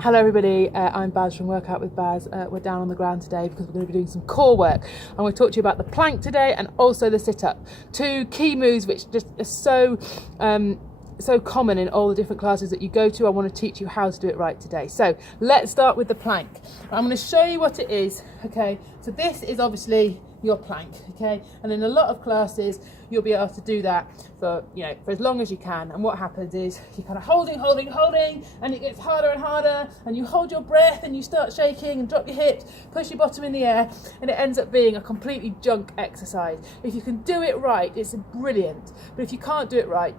Hello everybody, I'm Baz from Workout with Baz. We're down on the ground today because we're going to be doing some core work. I'm going to talk to you about the plank today and also the sit-up. Two key moves which just are so common in all the different classes that you go to. I want to teach you how to do it right today. So let's start with the plank. I'm going to show you what it is. Okay, so this is obviously your plank, okay, and in a lot of classes you'll be able to do that for as long as you can, and what happens is you're kind of holding, and it gets harder and harder, and you hold your breath and you start shaking and drop your hips, push your bottom in the air, and it ends up being a completely junk exercise. If you can do it right, it's brilliant, but if you can't do it right,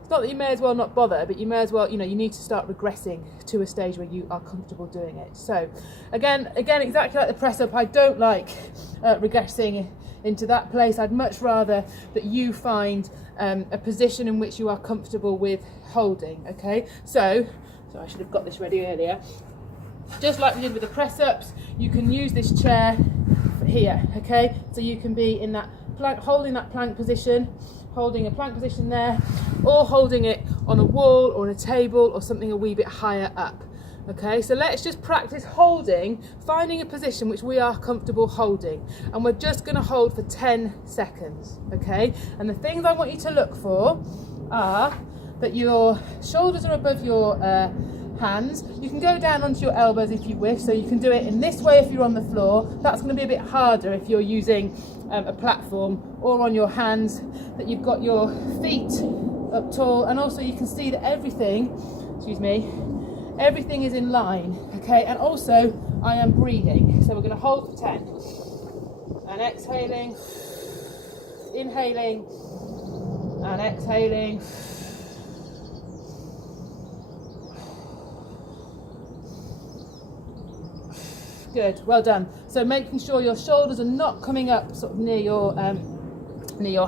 it's not that you may as well not bother, but you may as well, you need to start regressing to a stage where you are comfortable doing it. So again, exactly like the press up, I don't like regressing into that place. I'd much rather that you find a position in which you are comfortable with holding, okay? So I should have got this ready earlier. Just like we did with the press ups, you can use this chair here, okay? So you can be in that plank, holding that plank position, holding a plank position there, or holding it on a wall or on a table or something a wee bit higher up. Okay, so let's just practice holding, finding a position which we are comfortable holding, and we're just going to hold for 10 seconds, okay? And the things I want you to look for are that your shoulders are above your hands. You can go down onto your elbows if you wish, so you can do it in this way if you're on the floor. That's going to be a bit harder if you're using a platform, or on your hands, that you've got your feet up tall, and also you can see that everything is in line, okay? And also I am breathing, so we're going to hold for 10 and exhaling, inhaling and exhaling. Good, well done. So making sure your shoulders are not coming up sort of near your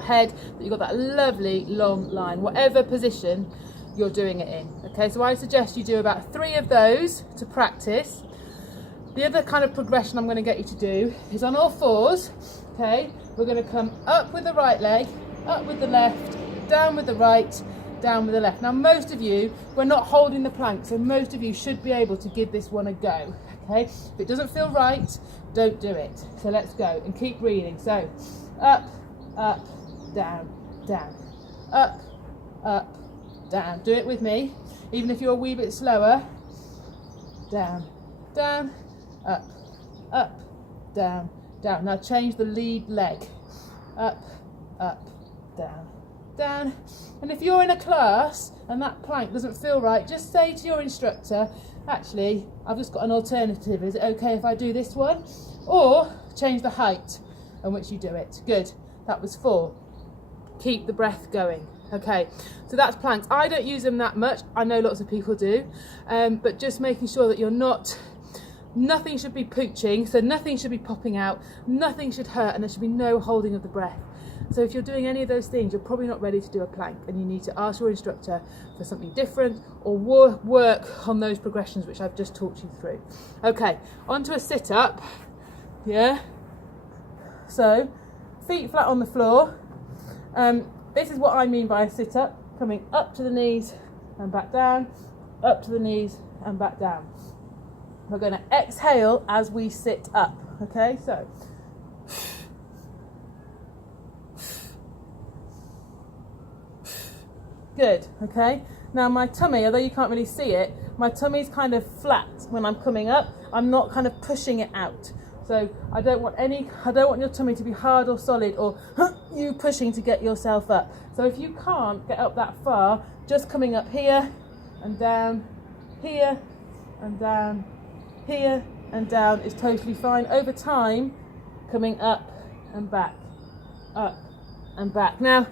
head, but you've got that lovely long line, whatever position you're doing it in. Okay, so I suggest you do about 3 of those to practice. The other kind of progression I'm going to get you to do is on all fours. Okay, we're going to come up with the right leg, up with the left, down with the right, down with the left. Now most of you, we're not holding the plank, so most of you should be able to give this one a go. Okay, if it doesn't feel right, don't do it. So let's go and keep breathing. So up, up, down, down, up, up, down. Do it with me, even if you're a wee bit slower. Down, down, up, up, down, down. Now change the lead leg. Up, up, down, down. And if you're in a class and that plank doesn't feel right, just say to your instructor, actually, I've just got an alternative. Is it okay if I do this one? Or change the height in which you do it. Good. That was 4. Keep the breath going. Okay, so that's planks. I don't use them that much. I know lots of people do, but just making sure that nothing should be pooching, so nothing should be popping out, nothing should hurt, and there should be no holding of the breath. So if you're doing any of those things, you're probably not ready to do a plank, and you need to ask your instructor for something different, or work on those progressions which I've just talked you through. Okay, onto a sit-up. Yeah. So feet flat on the floor. This is what I mean by a sit-up, coming up to the knees and back down, up to the knees and back down. We're going to exhale as we sit up, okay? So good, okay? Now my tummy, although you can't really see it, my tummy's kind of flat when I'm coming up. I'm not kind of pushing it out. So I don't want your tummy to be hard or solid, or you pushing to get yourself up. So if you can't get up that far, just coming up here and down, here and down, here and down is totally fine. Over time, coming up and back, up and back. Now,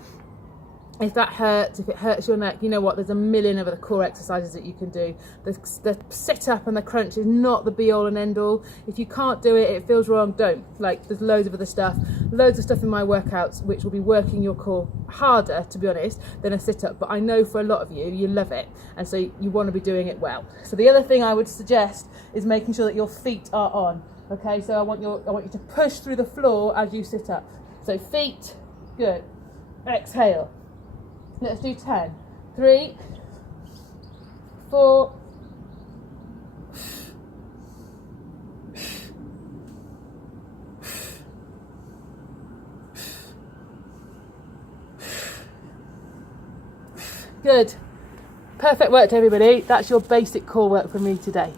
if that hurts, if it hurts your neck, you know what, there's a million other core exercises that you can do. The sit up and the crunch is not the be all and end all. If you can't do it, it feels wrong, don't. Like, there's loads of other stuff, loads of stuff in my workouts which will be working your core harder, to be honest, than a sit up. But I know for a lot of you, you love it, and so you want to be doing it well. So the other thing I would suggest is making sure that your feet are on. Okay, so I want you to push through the floor as you sit up. So feet, good. Exhale. Let's do 10. 3, 4, Good. Perfect work to everybody. That's your basic core work from me today.